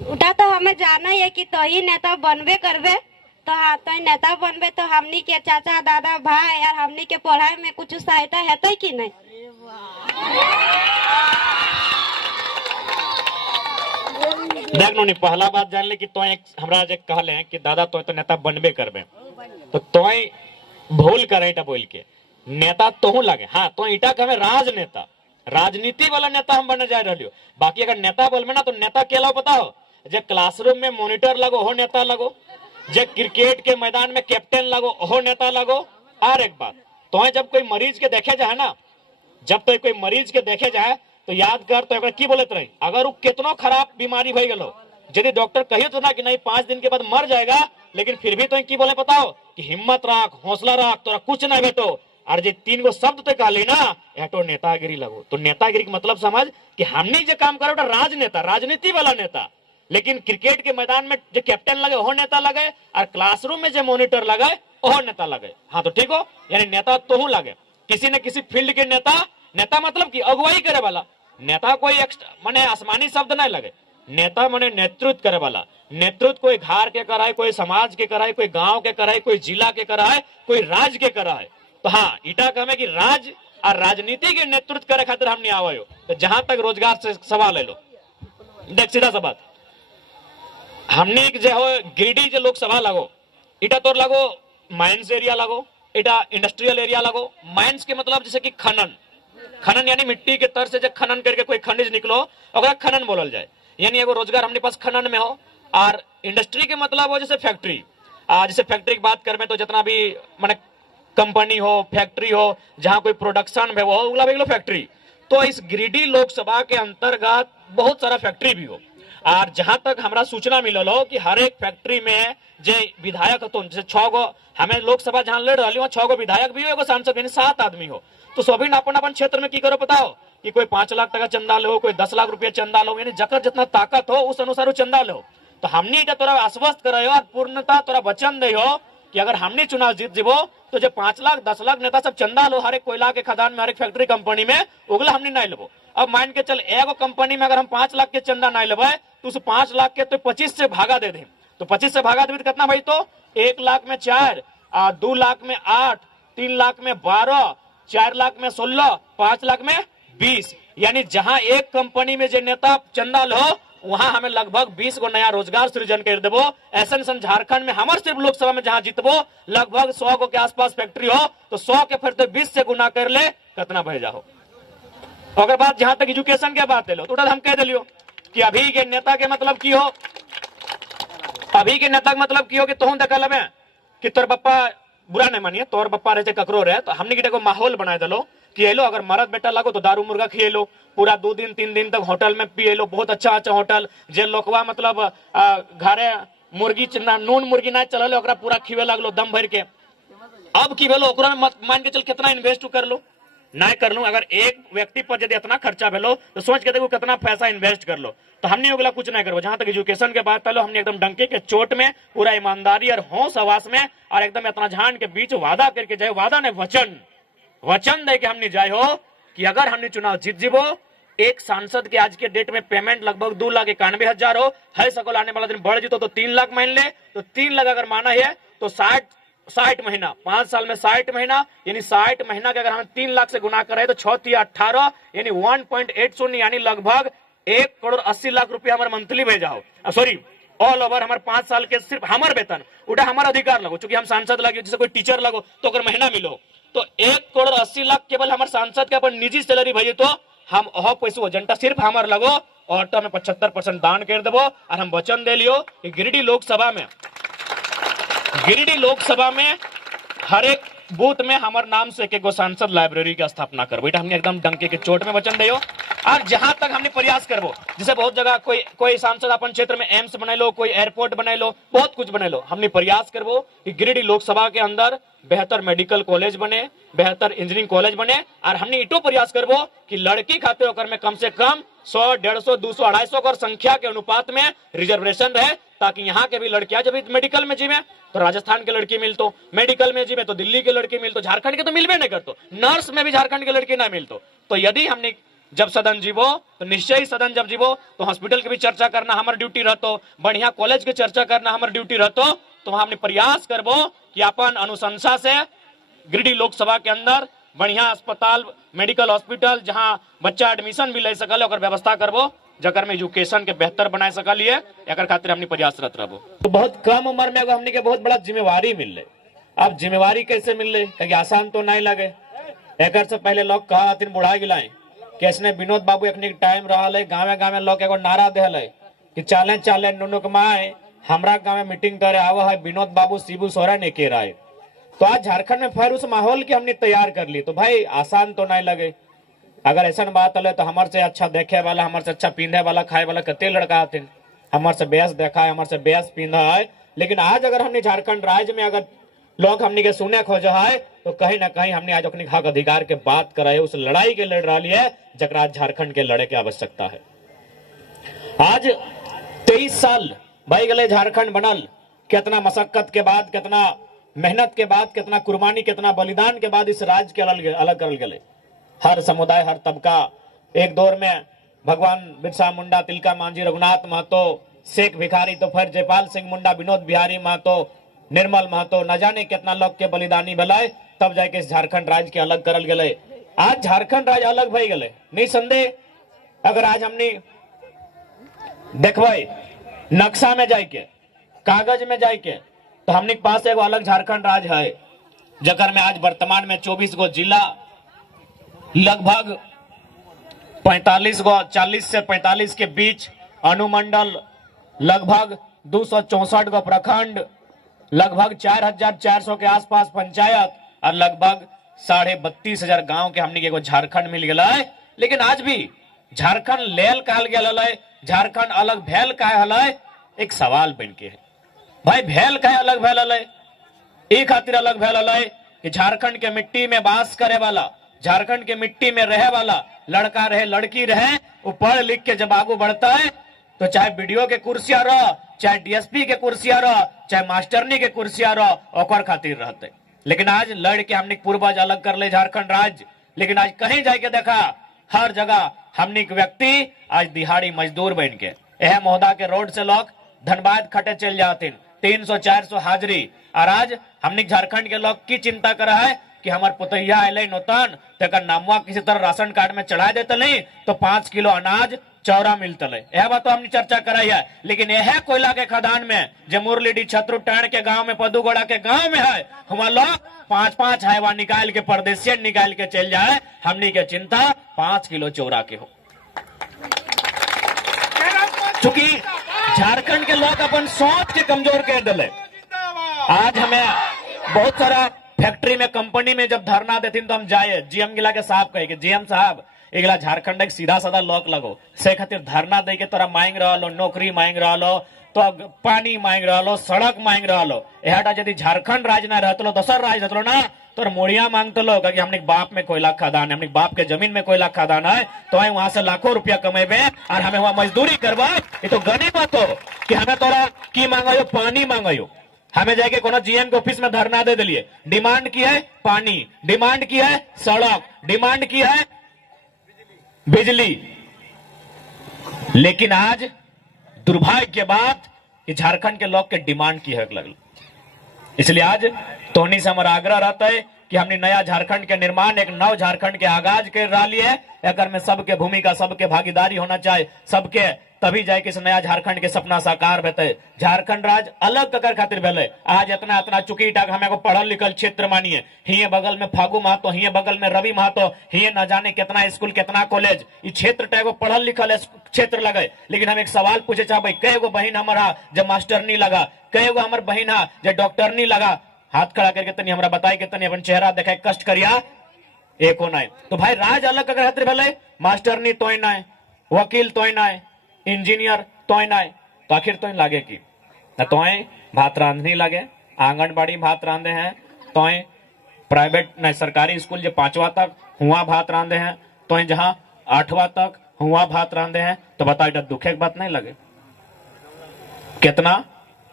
उठा तो हमें जाना ही है कि तो ही नेता बनबे करबे। तो हाँ, तो ही नेता बनबे तो हमनी के चाचा दादा भाई और हमनी के पढ़ाई में कुछ सहायता हेतै कि नहीं। देख नो, पहला बात जान ले कि तो एक हमरा जे कहले हैं कि दादा तो नेता बनबे करबे, तो भूल करे टा बोल के नेता तोहू लगे। हाँ, तो ईटा के हमें राजनेता, राजनीति वाला नेता हम बनने जा रहे हो। बाकी अगर नेता बोलबे ना तो नेता के अलावा बताओ, जे क्लासरूम में मॉनिटर लगो हो नेता लगो, जे क्रिकेट के मैदान में कैप्टन लगो हो नेता लगो। और एक बात, तो जब कोई मरीज के देखे जाए ना, जब तो कोई मरीज के देखे जाए तो याद कर तो एक की बोलत रही, अगर वो कितना खराब बीमारी भई गलो, यदि डॉक्टर कहिए तो ना कि नहीं 5 दिन के बाद मर जाएगा, लेकिन फिर भी तो की बोले बताओ कि हिम्मत रख, हौसला रख, तोरा कुछ ना बेटो। और जे 3 गो शब्द तो कहली ना, एटो नेतागिरी लगो। तो नेतागिरी का मतलब समझ कि हमने जो काम करो राजनेता, राजनीति वाला नेता। लेकिन क्रिकेट के मैदान में जो कैप्टन लगे वो नेता लगे, और क्लासरूम में जो मॉनिटर लगे वो नेता लगे। हाँ तो ठीक हो, यानी नेता तो हूं लगे किसी न किसी फील्ड के नेता। नेता मतलब कि अगुवाई करे वाला नेता, कोई माने आसमानी शब्द नहीं लगे। नेता माने नेतृत्व करे वाला। नेतृत्व कोई घर के कराए, कोई समाज के कराए, कोई गांव के कराए, कोई जिला के कराए, कोई राज्य के कराए। तो हाँ, ईटा कहे कि राज और राजनीति के नेतृत्व करे खातिर हम नहीं आवे हो। तो जहां तक रोजगार से सवाल ले लो, देख सीधा सा बात, हमने जो हो गिरिडीह जो लोकसभा लगो, इटा तोर लगो माइंस एरिया लगो, इटा इंडस्ट्रियल एरिया लगो। माइंस के मतलब जैसे कि खनन, खनन यानी मिट्टी के तर से जब खनन करके कोई खनिज निकलो अगर खनन बोलल जाए, यानी एगो रोजगार हमने पास खनन में हो। और इंडस्ट्री के मतलब हो जैसे फैक्ट्री, जैसे फैक्ट्री की बात करें तो जितना भी माने कंपनी हो, फैक्ट्री हो, जहां कोई प्रोडक्शन में वो फैक्ट्री। तो इस गिरिडीह लोकसभा के अंतर्गत बहुत सारा फैक्ट्री भी हो। और जहां तक हमारा सूचना मिलल हो कि हर एक फैक्ट्री में जे विधायक हो, जैसे 6 गो हमें लोकसभा जहां लड़ रही हो, 6 गो विधायक भी हो, एगो सांसद, यानी 7 आदमी हो। तो सभी अपन अपन क्षेत्र में की करो बताओ कि कोई 5 लाख टका चंदा लो, कोई 10 लाख रुपया चंदा लो, यानी जकर जितना ताकत हो उस अनुसार चंदा लो। तो हमने तोरा आश्वस्त करे और पूर्णता तोरा वचन दे हो कि अगर हमने चुनाव जीत जीवो तो जो 5 लाख 10 लाख नेता सब चंदा लो हर एक कोयला के खदान में, हर एक फैक्ट्री कंपनी में, उगला हमने नहीं लेबो। अब मान के चल एगो कंपनी में अगर हम 5 लाख के चंदा नहीं लेबे तो उस 5 लाख के तो 25 से भागा दे दे। तो 25 से भागा देबे तो कितना भाई, तो 1 लाख में 4, 2 लाख में 8, 3 लाख में 12, 4 लाख में 16, 5 लाख में 20। यानी जहां एक कंपनी में जो नेता चंदा लो वहां हमें लगभग 20 गो नया रोजगार सृजन कर देबो। ऐसा झारखंड में हमारे सिर्फ लोकसभा में जहां जीतबो लगभग 100 गो के आसपास फैक्ट्री हो, तो 100 के फिर तो 20 से गुना कर ले, कितना भेजा हो। अगर बात जहां तक एजुकेशन के बात ले लो तो हम कह दिलियो कि अभी के नेता के मतलब की हो, अभी के नेता के मतलब की हो कि तुम देख लबे कि तोर बप्पा, बुरा नहीं मानिए, तोर बप्पा रहे ककरो रहे, तो हमने की माहौल बना दिलो कि एलो अगर मरद बेटा लगो तो दारू मुर्गा खिएलो, पूरा 2 दिन 3 दिन तक होटल में पिएलो, बहुत अच्छा अच्छा होटल। जे लोकवा मतलब घरे मुर्गी नून मुर्गी ना चलल ओकरा पूरा खिवे लगलो दम भर के। अब की भेलो ओकरा में मान के चल कितना इन्वेस्ट कर लो, ना कर लू। अगर एक व्यक्ति पर यदि इतना खर्चा भेलो तो सोच के देखो कितना पैसा इन्वेस्ट कर लो। तो हमने ओगला कुछ नहीं करो। जहां तक एजुकेशन के बात चलो, हमने एकदम डंके के चोट में पूरा ईमानदारी और होश हवास में और एकदम इतना झान के बीच वादा करके जाए, वादा ने वचन दे के हमने जाए हो कि अगर हमने चुनाव जीत जीवो, एक सांसद के आज के डेट में पेमेंट लगभग 2,91,000 हो, है सकल आने वाला दिन बढ़ जीतो तो 3 लाख मान ले, तो 3 लाख अगर माना है तो 60 महीना, 5 साल में 60 महीना, यानी 60 महीना के अगर हम 3 लाख से गुना करें तो 6 या 18 यानी 1.80 यानी लगभग 1,80,00,000 रुपया हमारे मंथली भेजा हो। सॉरी, ऑल ओवर हमारे 5 साल के सिर्फ हमारे वेतन उठा हमारा अधिकार लगो, चूंकि हम सांसद लगे, जैसे कोई टीचर लगो तो अगर महीना मिलो तो 1,80,00,000 केवल हमारे सांसद के अपन निजी सैलरी भेजे तो हम अह पैसा जनता सिर्फ हमारे लगो और तो हमें 75% दान कर देवो। और हम वचन दे लियो कि गिरिडीह लोकसभा में हर एक बूथ में हमारे नाम से एक सांसद लाइब्रेरी की स्थापना करबो। हमने एकदम डंके के चोट में वचन दियो। और जहां तक हमने प्रयास करबो, जैसे बहुत जगह कोई सांसद अपन क्षेत्र में एम्स बना लो, कोई एयरपोर्ट बना लो, बहुत कुछ बना लो, हमने प्रयास करबो कि गिरिडीह लोकसभा के अंदर बेहतर मेडिकल कॉलेज बने, बेहतर इंजीनियरिंग कॉलेज बने। और हमने इतो प्रयास करबो कि लड़की खाते होकर में कम से कम 100, 150, 200, 250 और संख्या के अनुपात में रिजर्वेशन रहे, ताकि यहाँ के भी लड़कियां जब मेडिकल में जीवे तो राजस्थान के लड़की मिलतो, मेडिकल में जीवे तो दिल्ली के लड़की मिलतो, झारखंड के तो मिलबे नहीं करतो, नर्स में भी झारखंड के लड़की ना मिलतो। तो यदि हमने जब सदन जीवो तो निश्चय ही सदन जब जीवो तो हॉस्पिटल की भी चर्चा करना हमार ड्यूटी रहतो, बढ़िया कॉलेज के चर्चा करना हमार ड्यूटी रहतो। तो हमने प्रयास करबो कि अपन अनुशंसा से गिरिडीह लोकसभा के अंदर बढ़िया अस्पताल, मेडिकल हॉस्पिटल जहां बच्चा एडमिशन भी ले सकल और व्यवस्था करबो, जकर में एजुकेशन के बेहतर बनाए सकलिए, एकर खातिर हमने प्रयासरत रहबो। तो बहुत कम उम्र में हमने के बहुत बड़ा जिम्मेवारी मिल ले। अब जिम्मेवारी कैसे मिल ले, क्योंकि आसान तो नहीं लगे। एकर से पहले लोग कहा हथिन बुढ़ा गिलाए कि इसने विनोद बाबू एखनी टाइम रहा है, गाँव गाँव लोग एगो नारा दे कि चाले चाले नुनुक माए हमरा गाँव में मीटिंग करे आवा है विनोद बाबू शिबू सोरेन एके राय। तो आज झारखंड में फिर उस माहौल की हमने तैयार कर ली। तो भाई आसान तो नहीं लगे। अगर ऐसा बात है तो हमारे से अच्छा देखे वाला, हमारे से अच्छा पींधे वाला, खाए वाला कते लड़का आते, हमारे से बेस देखा है, हमारे से बेस पींधा है। लेकिन आज अगर हमने झारखंड राज्य में अगर लोग हमने के सुने खोजा है तो कहीं ना कहीं हमने आज अपने हक अधिकार के बात कराए, उस लड़ाई के लड़ रही है जकरा आज झारखंड के लड़े की आवश्यकता है। आज 23 साल भाई गले झारखंड बनल, कितना मशक्कत के बाद, कितना मेहनत के बाद, कितना कुर्बानी, कितना बलिदान के बाद इस राज्य के अलग करल गए। हर समुदाय, हर तबका, एक दौर में भगवान बिरसा मुंडा, तिलका मांझी, रघुनाथ महतो, शेख भिखारी, तो फिर जयपाल सिंह मुंडा, विनोद बिहारी महतो, निर्मल महतो, न जाने कितना लोग के बलिदानी भलाए, तब जाके इस झारखंड राज्य के अलग करल गए। आज झारखंड राज्य अलग भई गए निसंदेह। अगर आज हमने देखबे नक्शा में जाके, कागज में जाके, तो हमने पास एगो अलग झारखंड राज्य है, जकर में आज वर्तमान में 24 गो जिला, लगभग 45 गो, 40 से 45 के बीच अनुमंडल, लगभग 264 गो प्रखंड, लगभग 4400 के आसपास पंचायत और लगभग 32,500 गांव के हमने एगो झारखंड मिल गया है। लेकिन आज भी झारखंड लेल कहल गया है, झारखंड अलग भेल कहे है, एक सवाल बन के है। भाई भेल कहे अलग भेल है, एक खातिर अलग भेल है कि झारखंड के मिट्टी में बास करे वाला, झारखंड के मिट्टी में रहे वाला लड़का रहे, लड़की रहे, वो पढ़ लिख के जब आगू बढ़ता है तो चाहे बीडीओ के कुर्सियां रह, चाहे डीएसपी के कुर्सियां रह, चाहे मास्टरनी के कुर्सियां रह, ओकर खातिर रहते। लेकिन आज लड़ के हमने पूर्वज अलग कर ले झारखंड राज्य। लेकिन आज कहीं जाके देखा, हर जगह हमने के व्यक्ति आज दिहाड़ी मजदूर बन के, यह महोदा के रोड से लोग धनबाद खटे चल जाते, 300-400 हाजिरी। और आज हमने झारखंड के लोग की चिंता कर रहा है कि हमार पुतैया अल नौतन तो नामुआ किसी तरह राशन कार्ड में चढ़ा देते नहीं तो 5 किलो अनाज चौरा मिलता है। यह बात तो हमने चर्चा कराई है। लेकिन यह कोयला के खदान में जो मुरलीडी छत्रु टाण के गांव में, पदुगोड़ा के गांव में है, हम लोग 5-5 हैवा निकाल के, परदेशिया निकाल के चल जाए, हमने के चिंता 5 किलो चौरा के हो। चूंकि झारखंड के लोग अपन सोच के कमजोर कर दिले। आज हमें बहुत सारा फैक्ट्री में, कंपनी में जब धरना देती तो हम जाए, जीएम गिला के साहब कहे कि जीएम साहब एगला झारखंड एक सीधा साधा लोक लगो, से खातिर धरना दे के तोरा मांग रहा लो, नौकरी मांग रहा लो, तो पानी मांग रहा लो, सड़क मांग रहा लो। यहाटा यदि झारखंड राज्य ना रहते लो, दोसर राज्य रहते लो ना, तो मोड़िया मांगते लो कि हमने बाप में कोयला खदान है, हमने बाप के जमीन में कोयला खदान है, तो वहां से लाखों रुपया कमेबे और हमें वहां मजदूरी करवा। ये तो गनी बात हो कि हमें तोरा की मांगो, पानी मांगो। हमें जाके कोनो जीएम के ऑफिस में धरना दे दिलिए, डिमांड की है पानी, डिमांड की है सड़क, डिमांड की है बिजली। लेकिन आज दुर्भाग्य के बात कि झारखंड के लोग के डिमांड की हक लगल। इसलिए आज तोनी से हमारा आग्रह रहता है कि हमने नया झारखंड के निर्माण, एक नव झारखंड के आगाज कर रहा है। अगर में सबके भूमिका, सबके भागीदारी होना चाहिए, सबके, तभी जाए कि नया झारखंड के सपना साकार होते। झारखंड राज्य अलग ककर खातिर भेले। आज इतना इतना चुकी टाक हमें को पढ़ल लिखल क्षेत्र मानिए, हिये बगल में फागू महतो, हिये बगल में रवि महतो, हिये न जाने कितना स्कूल, कितना कॉलेज, ये क्षेत्र टैगो पढ़ल लिखल क्षेत्र लगे। लेकिन हम एक सवाल पूछे चाहे, कई गो बहन हमारा जब मास्टर नहीं लगा, कई गो हमार बहन जब डॉक्टर नहीं लगा, हाथ खड़ा करके तनी हमरा बताए कि तनी अपन चेहरा देखाए, कष्ट करिया एक होना है। तो भाई राज अलग अगर खातिर भेले, मास्टर नहीं तो ना, वकील तो ना, इंजीनियर तो ना, तो आखिर तो लागे की न तो भात रांधनी लगे, आंगनबाड़ी भात रांधे हैं, तो प्राइवेट न सरकारी स्कूल जो 5वां तक हुआ भात रांधे हैं, तो जहां 8वां तक हुआ भात रांधे हैं, तो बताओ दुखे की बात नहीं लगे? कितना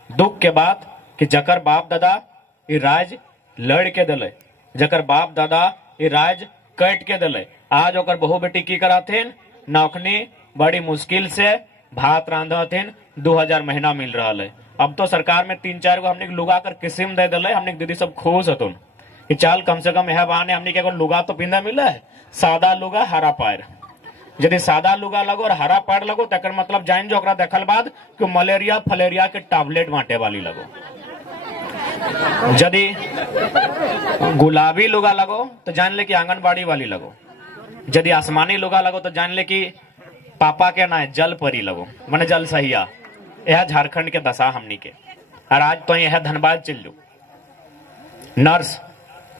दुख के बात कि जकर बाप दादा ये राज लड़ के दिले, जकर बाप दादा ये राज कट के दिले। आज ओकर बहू बेटी की कराथिन, नौकनी बड़ी मुश्किल से भात रांधथिन, 2000 महीना मिल रहा है। अब तो सरकार में 3-4 गो हमने लुगा कर किस्म दे दिले, हमने दीदी सब खुश हतुन कि चल कम से कम यह बहाने हमने के लुगा तो पिंदा मिला है, सादा लुगा हरा पैर। यदि सादा लुगा लगो और हरा पैर लगो तक मतलब जान जो देखल बाद कि मलेरिया फलेरिया के टैबलेट बांटे वाली लगो। यदि गुलाबी लुगा लगो तो जान ले कि आंगनबाड़ी वाली लगो। यदि आसमानी लुगा लगो तो जान ले कि पापा के ना जल परी लगो, मैंने जल सहिया। यह झारखंड के दशा हमनी के। और आज तो यह धनबाद चल लो, नर्स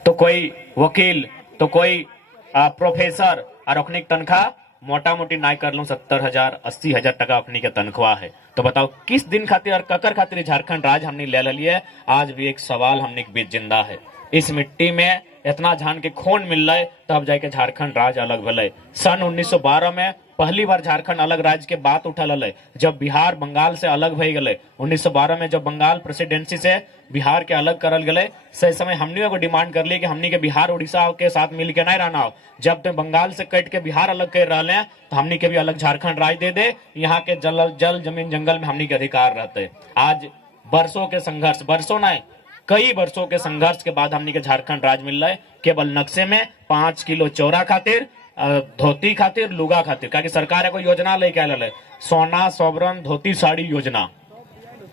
तो कोई वकील तो कोई प्रोफेसर और अखनी तनख्वाह मोटा मोटी नाय कर लो 70,000 80,000 टका अखनी के तनख्वाह है। तो बताओ किस दिन खातिर और ककर खातिर झारखंड राज हमने ले लिया। आज भी एक सवाल हमने के बीच जिंदा है। इस मिट्टी में इतना झान के खून मिल रहा है तब जाके झारखंड राज अलग भले। सन 1912 में पहली बार झारखंड अलग राज्य के बात उठल है, जब बिहार बंगाल से अलग भई गए। 1912 में जब बंगाल प्रेसिडेंसी से बिहार के अलग करल गए, सही समय हमने एगो डिमांड कर ली कि हमने के बिहार उड़ीसा के साथ मिल के नहीं रहना हो। जब तो बंगाल से कट के बिहार अलग कर रहे हैं तो हमने के भी अलग झारखंड राज दे दे, यहाँ के जल जमीन जंगल में हमने के अधिकार रहते। आज वर्षों के संघर्ष, वर्षों नहीं कई वर्षों के संघर्ष के बाद हमने के झारखंड राज मिल रहा है। केवल नक्शे में 5 किलो चौरा खातिर, धोती खातिर, लुगा खातिर, क्योंकि सरकार को योजना लेके आयल है, सोना सोवरन धोती साड़ी योजना।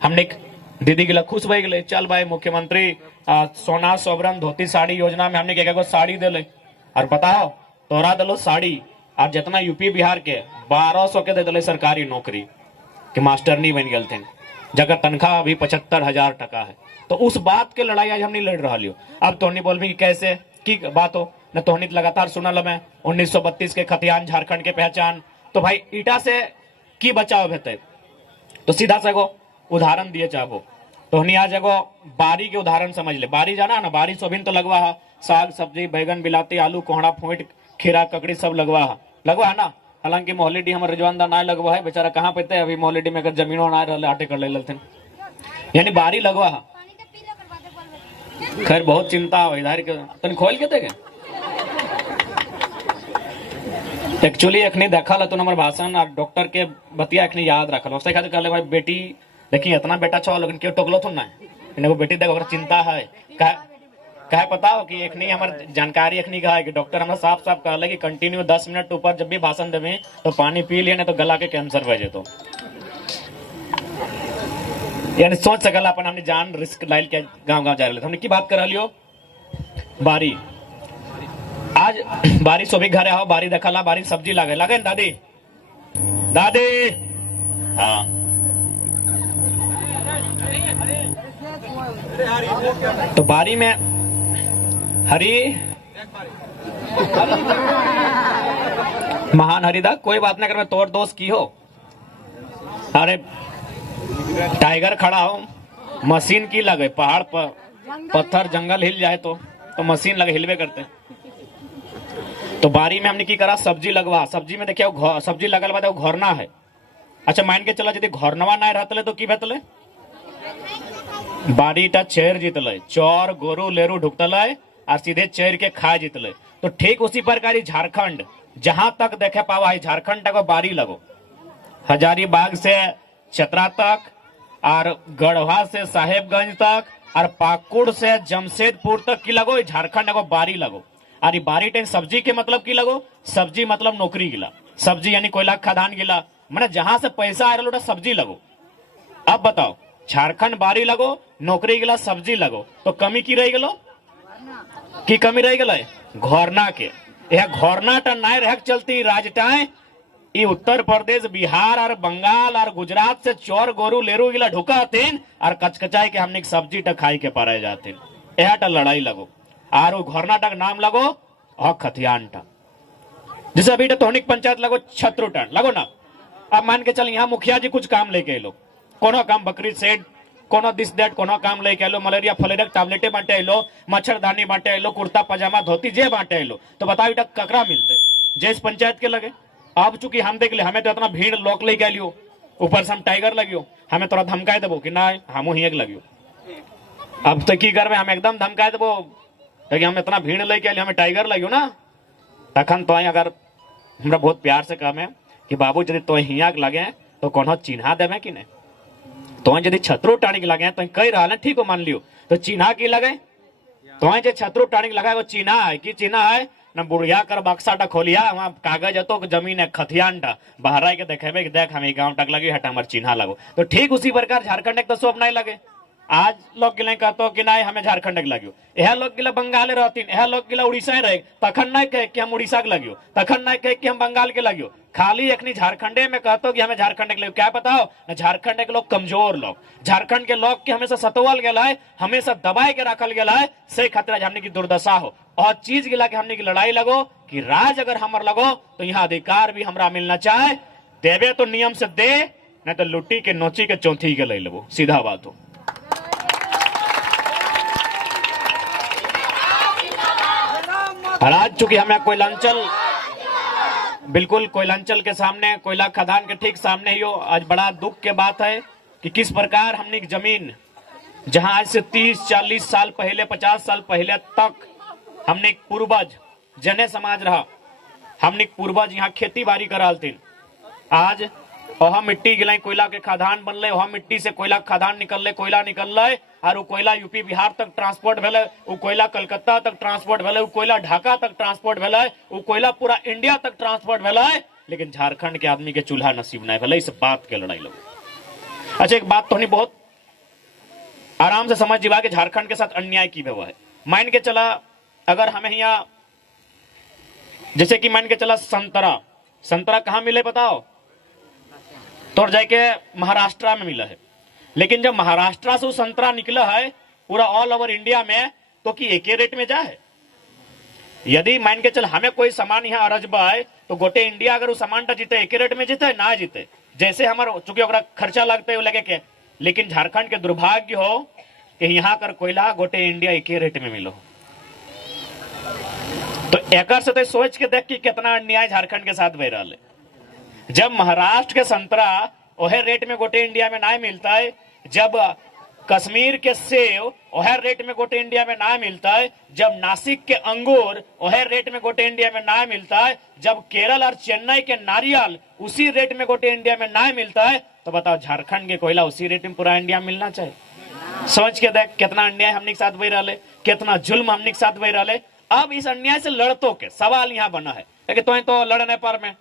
हमने दीदी के लिए खुश भई गए, चल भाई मुख्यमंत्री सोना सोवरन धोती साड़ी योजना में हमने क्या साड़ी दिले। और बताओ तोरा दिलो साड़ी और जितना यूपी बिहार के 1200 के दे दिले सरकारी नौकरी कि मास्टर नहीं बन गए थे, जगह तनख्वाह अभी 75,000 टका है। तो उस बात के लड़ाई आज हम नहीं लड़ रहा लियो। अब तो नहीं बोल भी कैसे की बात हो न, तो लगातार सुनल मैं 1932 के खतियान झारखंड के पहचान। तो भाई ईटा से की बचाव हेते, तो सीधा से एगो उदाहरण दिए चाहो तो आज एगो बारी के उदाहरण समझ ले। बारी जाना ना, बारी सोभिन तो लगवा है, साग सब्जी बैगन बिलाती आलू कोहड़ा फूट खीरा ककड़ी सब लगवा है ना। हालांकि मोहल्ली हमारे रिजवानदा ना लगवा है, बेचारा कहाँ पे अभी मोहल्ली में अगर जमीनों ना रहे आटे कर ले, यानी बारी लगवा है। खैर बहुत चिंता हो इधर के तन खोल के देखे। एक्चुअली अखनी देखा तो हमारे भाषण और डॉक्टर के बतिया अखनी याद रखल, उससे खातिर कहले भाई बेटी देखिए इतना बेटा छो लेकिन क्यों टोकलो थो ना, इनको बेटी देखो चिंता है। कहे पता हो कि अखनी हमारे जानकारी अखनी कहा है कि डॉक्टर हमें साफ साफ कहले कि कंटिन्यू 10 मिनट ऊपर जब भी भाषण देवे तो पानी पी लिए नहीं तो गला के कैंसर बजे। तो यानी सोच सकल अपन हमने जान रिस्क लाइल के गांव गांव जा रहे थे। हमने की बात करा लियो बारी। आज बारी सभी घरे आओ, बारी देखला, बारी सब्जी लागे लागे न दादी दादी। हाँ तो बारी में हरी महान हरिदा कोई बात नहीं कर, मैं तोड़ दोस्त की हो। अरे टाइगर खड़ा हो, मशीन की लगे, पहाड़ पर पत्थर जंगल हिल जाए तो मशीन लगे, हिलवे करते। तो बारी में हमने की करा सब्जी लगवा। सब्जी में देखिए सब्जी लगल बाद घोरना है। अच्छा मान के चला यदि घोरनवा ना रहते तो की बेतले बारीटा चेर जीतले, चौर गोरू लेरू ढुकतले और सीधे चेर के खा जीतले। तो ठीक उसी प्रकार झारखंड जहां तक देखे पावा है, झारखंड तक बारी लगो, हजारीबाग से चतरा तक और गढ़वा से साहेबगंज तक और पाकुड़ से जमशेदपुर तक की लगो, झारखंड एगो बारी लगो। और बारी टाइम सब्जी के मतलब की लगो, सब्जी मतलब नौकरी गिला, सब्जी यानी कोयला खदान गिला, मैंने जहां से पैसा आ रहा सब्जी लगो। अब बताओ झारखंड बारी लगो, नौकरी गिला, सब्जी लगो, तो कमी की रह गलो, की कमी रह गल घोरना के। यह घोरना टा नाय रह चलती राजटाए ये उत्तर प्रदेश बिहार और बंगाल और गुजरात से चोर गोरू लेरू गिला ढुका तीन और कचकचाई के हमने सब्जी टा खाई के पारे जाते। यह टा लड़ाई लगो और घोरना टा नाम लगो और खतियान टा। जैसे अभी तोहनिक पंचायत लगो छत्रु टन लगो ना। अब मान के चल यहाँ मुखिया जी कुछ काम लेके लो, कोनो काम बकरी सेड, कोनो दिस दैट, कोनो काम लेके लो, मलेरिया फलेरिया टैबलेटे बांटे लो, मच्छरदानी बांटे लो, कुर्ता पजामा धोती जे बांटे लो। तो बताओ इटा ककरा मिलते, जैस पंचायत के लगे। अब चूंकि हम देख ले हमें तो इतना भीड़ लोक लेके लियो, ऊपर से हम टाइगर लगियो, हमें थोड़ा धमकाए देबो कि ना हमू ही लगियो। अब तो की करबे, हम एकदम धमकाए देबो क्योंकि हम इतना भीड़ लेके आइए, हमें टाइगर लगियो ना। तखन तो अगर हमरा बहुत प्यार से कहमे कि बाबू यदि तो हियाँ के लगे तो कोनो चिन्हा देवे कि नहीं, तो यदि छतरू टाणी के लगे तो कही रहा ठीक हो मान लियो, तो चिन्हा की लगे तो जे छतरू टाणी के लगा वो चिन्हा है कि चिन्हा है न बुढ़िया कर बक्सा टा खोलिया वहाँ कागज हतो जमीन है खतियान टा बाहर के देखेबे कि देख हम गाँव तक लगे हटा हमार चिन्हा लगो। तो ठीक उसी प्रकार झारखंड एक तो सब नहीं लगे। आज लोग गिले कहतो कि नहीं हमें झारखंड के लगियो, यह लोग गिला बंगाल रहतीन, यह लोग गिला उड़ीसा रहे, तखन नहीं कहे कि हम उड़ीसा के लगियो, तखन नहीं कहे कि हम बंगाल के लगियो, खाली एकनी झारखंडे में कहतो कि हमें झारखंड के लगियो। क्या बताओ न झारखंड के लोग कमजोर लोग, झारखंड के लोग के हमेशा सतोवल गया है, हमेशा दबाए के रखल गया है, से खातिर हमने की दुर्दशा हो और चीज गिला के हमने की लड़ाई लगो कि राज अगर हमार लगो तो यहाँ अधिकार भी हमरा मिलना चाहे, देवे तो नियम से दे, नहीं तो लुट्टी के नोची के चौथी के ले लेबो, सीधा बात हो। आज चूंकि हमें कोयलांचल बिल्कुल कोयलांचल के सामने, कोयला खदान के ठीक सामने ही हो, आज बड़ा दुख के बात है कि किस प्रकार हमने की जमीन जहां आज से 30-40 साल पहले 50 साल पहले तक हमने पूर्वज जने समाज रहा, हमने पूर्वज यहाँ खेती बाड़ी कराल थी, आज वहां मिट्टी गिलाई कोयला के खदान बनले, वहां मिट्टी से कोयला खदान निकलले, कोयला निकलले और वो कोयला यूपी बिहार तक ट्रांसपोर्ट भेले, वो कोयला कलकत्ता तक ट्रांसपोर्ट भेले, वो कोयला ढाका तक ट्रांसपोर्ट भेले, वो कोयला पूरा इंडिया तक ट्रांसपोर्ट भेले, लेकिन झारखंड के आदमी के चूल्हा नसीब नहीं भेले। इस बात के लड़ाई लोग। अच्छा एक बात तो नहीं बहुत आराम से समझ जीवा कि झारखंड के साथ अन्याय की हुआ है। मान के चला अगर हमें यहाँ जैसे कि मान के चला संतरा कहाँ मिले बताओ, तो जाके महाराष्ट्र में मिला है, लेकिन जब महाराष्ट्र से वो संतरा निकला है पूरा ऑल ओवर इंडिया में तो कि एक ही रेट में जा है। यदि मान के चल हमें कोई सामान यहाँ अरजबा है तो गोटे इंडिया अगर वो सामान टा जीते एक रेट में जीते ना जीते, जैसे हमारे चूंकि खर्चा लगता है लगे के, लेकिन झारखंड के दुर्भाग्य हो कि यहाँ कर कोयला गोटे इंडिया एक ही रेट में मिलो। तो एक से तो सोच के देख कि कितना अन्याय झारखंड के साथ बह रहा है। जब महाराष्ट्र के संतरा वह रेट में गोटे इंडिया में ना मिलता है, जब कश्मीर के सेब वह रेट में गोटे इंडिया में ना मिलता है, जब नासिक के अंगूर वह रेट में गोटे इंडिया में ना मिलता है, जब केरल और चेन्नई के नारियल उसी रेट में गोटे इंडिया में ना मिलता है, तो बताओ झारखंड के कोयला उसी रेट में पूरा इंडिया में मिलना चाहिए। सोच के देख कितना अन्याय हमने साथ बह रहा है, कितना जुल्म हमने साथ बह रहा है। अब इस अन्याय से लड़तों के सवाल यहाँ बना है कि तो लड़ने पर में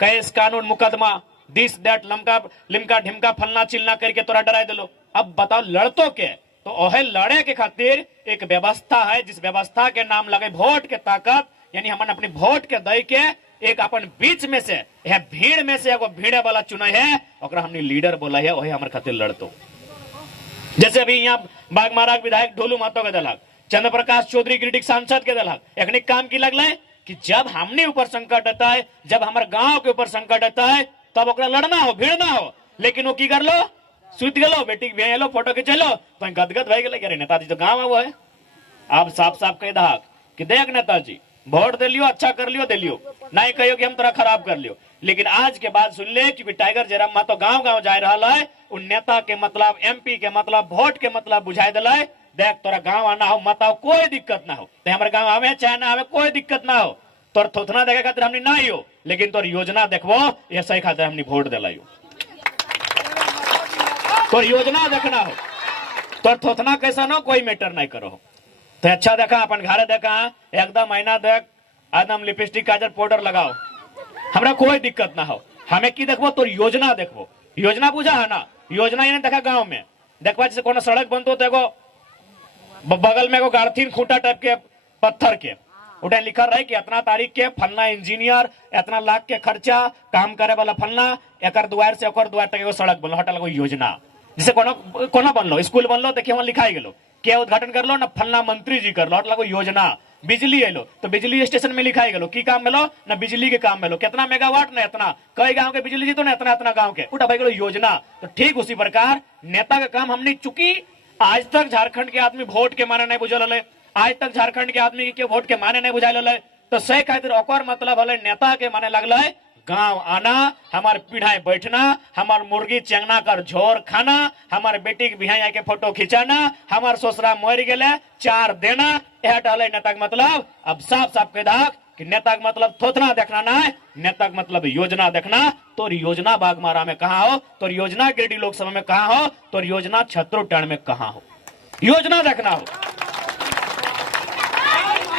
केस कानून मुकदमा दिस दैट लिमका ढिमका फलना चिलना करके तोरा डरा दिलो। अब बताओ लड़तों के तो ओहे लड़े के खातिर एक व्यवस्था है, जिस व्यवस्था के नाम लगे वोट के ताकत, यानी हमन अपनी वोट के दई के एक अपन बीच में से यह भीड़ में से एगो भीड़े वाला चुने है, ओकरा हमने लीडर बोला है, वही हमारे खातिर लड़तो। जैसे अभी यहाँ बागमारा विधायक ढोलू महतो के दलक, चंद्र प्रकाश चौधरी गिरिडीह सांसद के दलक, एक काम की लगल कि जब हमने ऊपर संकट आता है, जब हमारे गांव के ऊपर संकट आता है, तब ओकरा लड़ना हो भिड़ना हो, लेकिन वो की कर लो सुत गलो बेटी के लो फोटो खिंचलो तो गदगद भय गए, नेताजी तो गाँव वो है। अब साफ साफ कह दहा कि देख नेताजी वोट दे लियो, अच्छा कर लियो, दे लियो, नहीं कहियो कि हम तोरा खराब कर लियो, लेकिन आज के बाद सुन ले कि टाइगर जयराम महतो गांव गांव जा रहा है, उन नेता के मतलब एमपी के मतलब वोट के मतलब बुझाई दिला है। देख तोरा गांव आना हो मत आओ, कोई दिक्कत ना हो, हमारे गांव आवे चाहे ना आवे कोई दिक्कत ना हो, तोर थोथना देखे खातिर हमने ना हो, लेकिन तोर योजना देखबो ये सही खातिर हमने वोट दिलायो। तोर योजना देखना हो, तोर थोथना कैसा ना कोई मैटर नहीं करो। तो अच्छा देखा अपन घर देखा एकदम आईना देख, एकदम लिपस्टिक काजल पाउडर लगाओ, हमरा कोई दिक्कत ना हो। हमें की देखबो तोर योजना देखबो, योजना बुझा है ना, योजना ही नहीं देखा गाँव में देखबा जैसे कोनो सड़क बनतो तो एगो बगल में एगो गार्थिन खूंटा टाइप के पत्थर के उठे लिखा रहे कि इतना तारीख के फलना इंजीनियर इतना लाख के खर्चा काम करे वाला फलना एक द्वार से एक द्वार तक एगो सड़क बनलो, हटा लगो योजना। जैसे कोनो बनलो स्कूल बनलो देखिए वहां लिखाई गेलो के उद्घाटन करलो ना फलना मंत्री जी करलो, हटा लगो योजना। बिजली एलो तो बिजली स्टेशन में लिखाई गेलो की काम मिलो ना बिजली के काम मिलो, कितना मेगावाट ना इतना, कई गांव के बिजली जी तो ना इतना इतना गांव के उठा भाई गेलो योजना। तो ठीक उसी प्रकार नेता का काम हमने चुकी आज तक झारखंड के आदमी वोट के माने नहीं बुझल है, आज तक झारखंड के आदमी के वोट के माने नहीं बुझाइल है, तो सही खातिर ओकर मतलब है नेता के माने लगल है गांव आना, हमार पीढ़ाई बैठना, हमार मुर्गी चेंगना कर झोर खाना, हमार बेटी के बिहाई के फोटो खिंचाना, हमार ससुरा मर गए चार देना, यह डाले नेता के मतलब। अब साफ साफ कह दा कि नेता का मतलब थोथना देखना ना है, नेता का मतलब योजना देखना। तो योजना बागमारा में कहाँ हो, तो योजना गिरिडीह लोकसभा में कहाँ हो, तो योजना छत्रोटन में कहाँ हो, योजना देखना हो।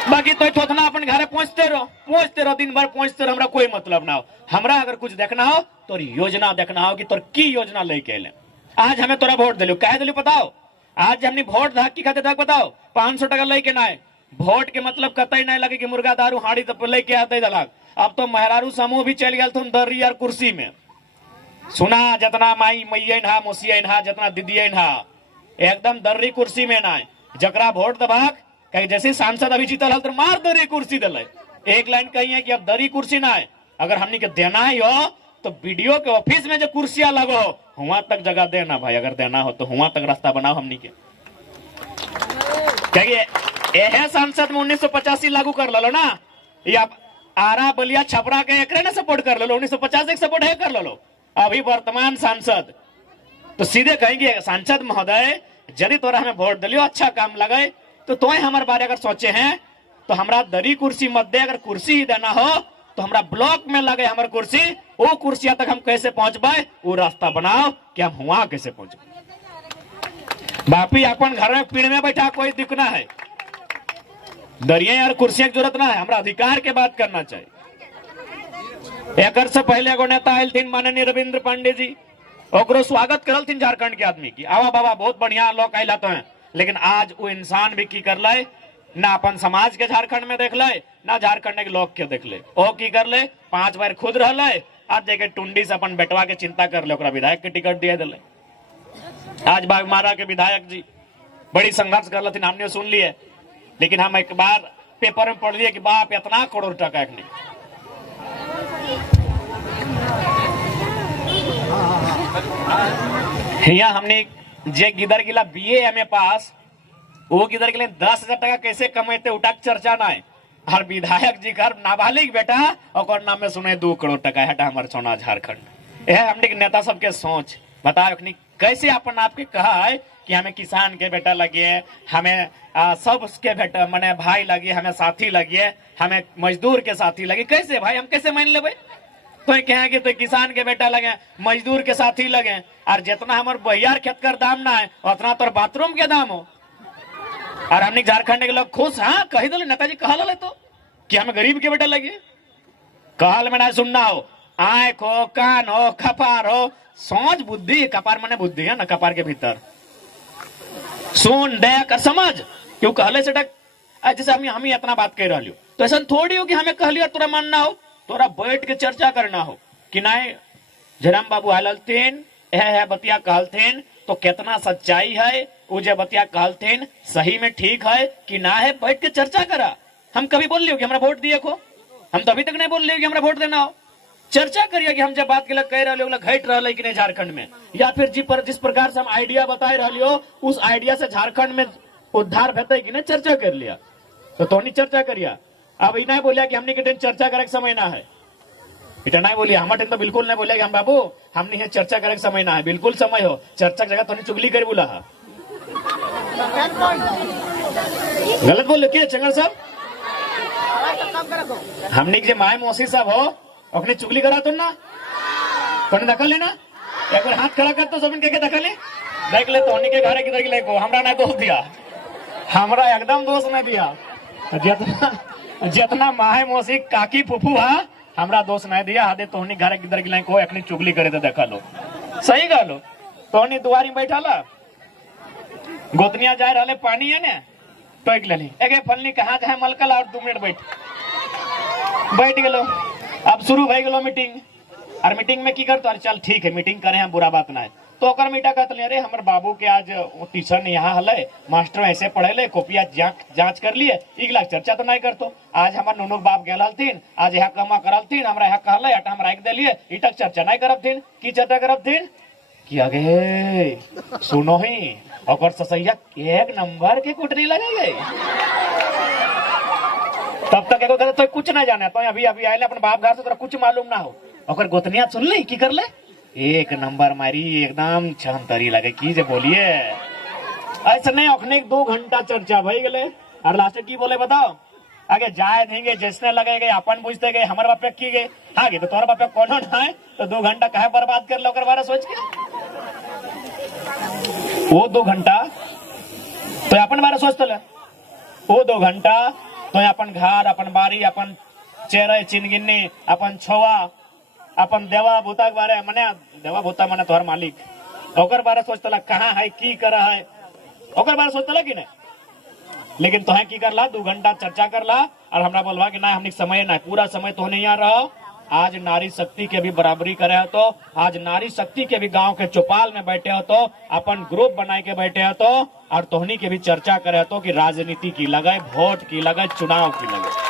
बाकी तो थोथना अपन घरे पहुंचते रहो दिन भर पहुंचते रहो, हमरा कोई मतलब ना हो। हमरा अगर कुछ देखना हो तो योजना देखना हो कि तोर की योजना लेके अले। आज हमें तोरा वोट दिलो, कहे दिलो बताओ। आज हमने वोट धाक की खाते धाक बताओ, 500 टका लेके ना है। वोट के मतलब कतई नहीं लगे कि मुर्गा दारू हाड़ी तो लेके आते दलाक। अब तो मेहरारू समूह भी चल गया तुम दर्री और कुर्सी में। सुना जितना माई मैया नहा मोसिया नहा जितना दीदी नहा एकदम दर्री कुर्सी में ना है। जकरा वोट दबाक कहीं जैसे सांसद अभी जीतल हल तो मार दरी कुर्सी दिले। एक लाइन कही है कि अब दरी कुर्सी ना है, अगर हमनी के देना ही हो तो वीडियो के ऑफिस में जो कुर्सियां लगो वहां तक जगह देना भाई, अगर देना हो तो वहां तक रास्ता बनाओ हमनी के। कहिए यह सांसद में 1985 लागू कर लो ना, या आरा बलिया छपरा के एक ने सपोर्ट कर लो, 1950 सपोर्ट है कर लो। अभी वर्तमान सांसद तो सीधे कहेंगे सांसद महोदय यदि तोरा हमें वोट दिलियो अच्छा काम लगे तो तोय हमारे बारे अगर सोचे हैं तो हमरा दरी कुर्सी मत दे। अगर कुर्सी ही देना हो तो हमरा ब्लॉक में लगे हमारे कुर्सी, वो कुर्सियां तक हम कैसे पहुंचबे वो रास्ता बनाओ कि हम वहां कैसे पहुंचबे। बापी अपन घर में पीड़ में बैठा कोई दिक्कत ना है, दरिया और कुर्सियां की जरूरत ना है, हमरा अधिकार के बात करना चाहिए। एक से पहले एगो नेता आयल थी माननीय रविंद्र पांडे जी, ओकरो स्वागत करल थी झारखंड के आदमी की, आवा बाबा बहुत बढ़िया लोग आयल तो हैं। लेकिन आज वो इंसान भी की कर ले ना अपन समाज के झारखंड में देख ले ना झारखंड के लोग के देख ले, ओ की कर ले 5 बार खुद रह ले, आज देखे टुंडी से अपन बेटवा के चिंता कर ले, ओकरा विधायक के टिकट दिए दिले। आज बागमारा के विधायक जी बड़ी संघर्ष कर लेते हमने सुन लिए, लेकिन हम एक बार पेपर में पढ़ लिए कि बाप इतना करोड़ टका एक नहीं। यहाँ हमने जे गिदर गिला BA MA पास, वो गिदर गिले 10,000 टका कैसे कमाते उठा चर्चा ना है। और विधायक जी घर नाबालिग बेटा और नाम में सुने 2 करोड़ टका हटा हमारे सोना झारखंड। यह हमने नेता सबके सोच बताओ कैसे अपन आपके कहा है कि हमें किसान के बेटा लगे, हमें सब के बेटा मने भाई लगे, हमें साथी लगे, हमें मजदूर के साथी लगे। कैसे भाई हम कैसे मान ले? तो कहेंगे तो किसान के बेटा लगे, मजदूर के साथी लगे, और जितना हमारे बहियार खेत कर दाम ना है उतना तो बाथरूम के दाम हो। और हमने झारखंड के लोग खुश, हाँ कही दो नेताजी कहा ले तो कि हमें गरीब के बेटा लगे। कहल में ना सुनना हो, आंख हो, कान हो, कपार हो, सोच बुद्धि, कपार मने बुद्धि है ना, कपार के भीतर सुन देख और समझ क्यों कहले से डक। जैसे हम इतना बात कह रही हो तो ऐसा थोड़ी हो कि हमें कहलियो तोरा मानना हो, तोरा बैठ के चर्चा करना हो कि नहीं जयराम बाबू हालतीन है बतिया कहलथिन तो कितना सच्चाई है, वो जो बतिया कहलथिन सही में ठीक है कि ना है, बैठ के चर्चा करा। हम कभी बोल लियो कि हमरा वोट दिए को, हम तो अभी तक नहीं बोल लियो कि हमरा वोट देना हो। चर्चा करिए कि हम जब बात के लिए कह रहे हो घट रहा कि नहीं झारखंड में, या फिर जिस प्रकार से हम आइडिया बता रहे हो उस आइडिया से झारखंड में उद्धार भेटे कि नहीं, चर्चा कर लिया तो तोनी चर्चा करिया। अब ये नहीं बोलिया कि हमने के चर्चा करे के समय ना है, इतना नहीं बोलिए हमारे तो बिल्कुल नहीं बोलिया कि हम बाबू हमने ये चर्चा करे के समय ना है, बिल्कुल समय हो चर्चा की जगह तो चुगली कर बोला है। गलत बोल क्या चंगल साहब, हमने जो माए मौसी साहब हो अपनी चुगली करा तुम ना तो दखल लेना, एक बार हाथ खड़ा कर तो सब इनके दखल ले देख ले तो के घरे किधर की लेको हमरा ना दोष दिया, हमरा एकदम दोष नहीं दिया। जितना माए मौसी काकी फुफू हा हमरा दोष नहीं दिया, आधे तोहनी घर किधर की को अपनी चुगली करे तो देखा लो सही गलो। तोहनी दुआरी बैठा ला गोतनिया जाए रहा पानी है ने टोक ले एक फलनी कहाँ जाए मलकल और 2 मिनट बैठ गलो। अब शुरू भई गलो मीटिंग, और मीटिंग में की कर तो चल ठीक है मीटिंग करे हैं बुरा बात ना है। तो ओकर मीटा कहते अरे हमारे बाबू के आज टीचर ने यहाँ हल मास्टर ऐसे पढ़े ले कॉपिया जांच कर लिए इगला चर्चा तो नहीं करतो। आज हमारे नोनो बाप गेल हलथिन, आज यहाँ कमा करलथिन, हमरा यहाँ कहले हटा हम राख देलिए इटक चर्चा नहीं करबथिन। की चर्चा करबथिन कि आगे सुनो ही और ससैया 1 नंबर के कुटनी लगेगे। तब तक एगो कहते तो कुछ ना जाने तो अभी आए अपने बाप घर से तोरा कुछ मालूम ना हो, और गोतनिया सुन ली की कर ले 1 नंबर मारी एकदम छहतरी लगे की जे बोलिए ऐसे नहीं अखने 2 घंटा चर्चा भई गले और लास्ट की बोले बताओ आगे जाए देंगे जैसने लगेगे अपन पूछते गए हमारे बापे की गए आगे तो तोहरा बापे कौन ना है तो 2 घंटा कहे बर्बाद कर लो बारे सोच के वो 2 घंटा तो अपन बारे सोचते ले वो 2 घंटा तो अपन घर अपन बारी अपन चेहरे चिनगिन्नी अपन छोवा अपन देवा भूता के बारे मने देवा भूता मने तोहर मालिक ओकर बारे सोचते कहाँ है की कर है ओकर बारे सोचते कि नहीं लेकिन तोहे की करला 2 घंटा चर्चा करला और हमरा बोलवा कि ना हमने समय ना पूरा समय तो नहीं आ रहा आज नारी शक्ति के भी बराबरी करे हो तो आज नारी शक्ति के भी गांव के चौपाल में बैठे हो तो अपन ग्रुप बनाए के बैठे हो तो और तोहनी के भी चर्चा करे हो तो कि राजनीति की लगे वोट की लगे चुनाव की लगे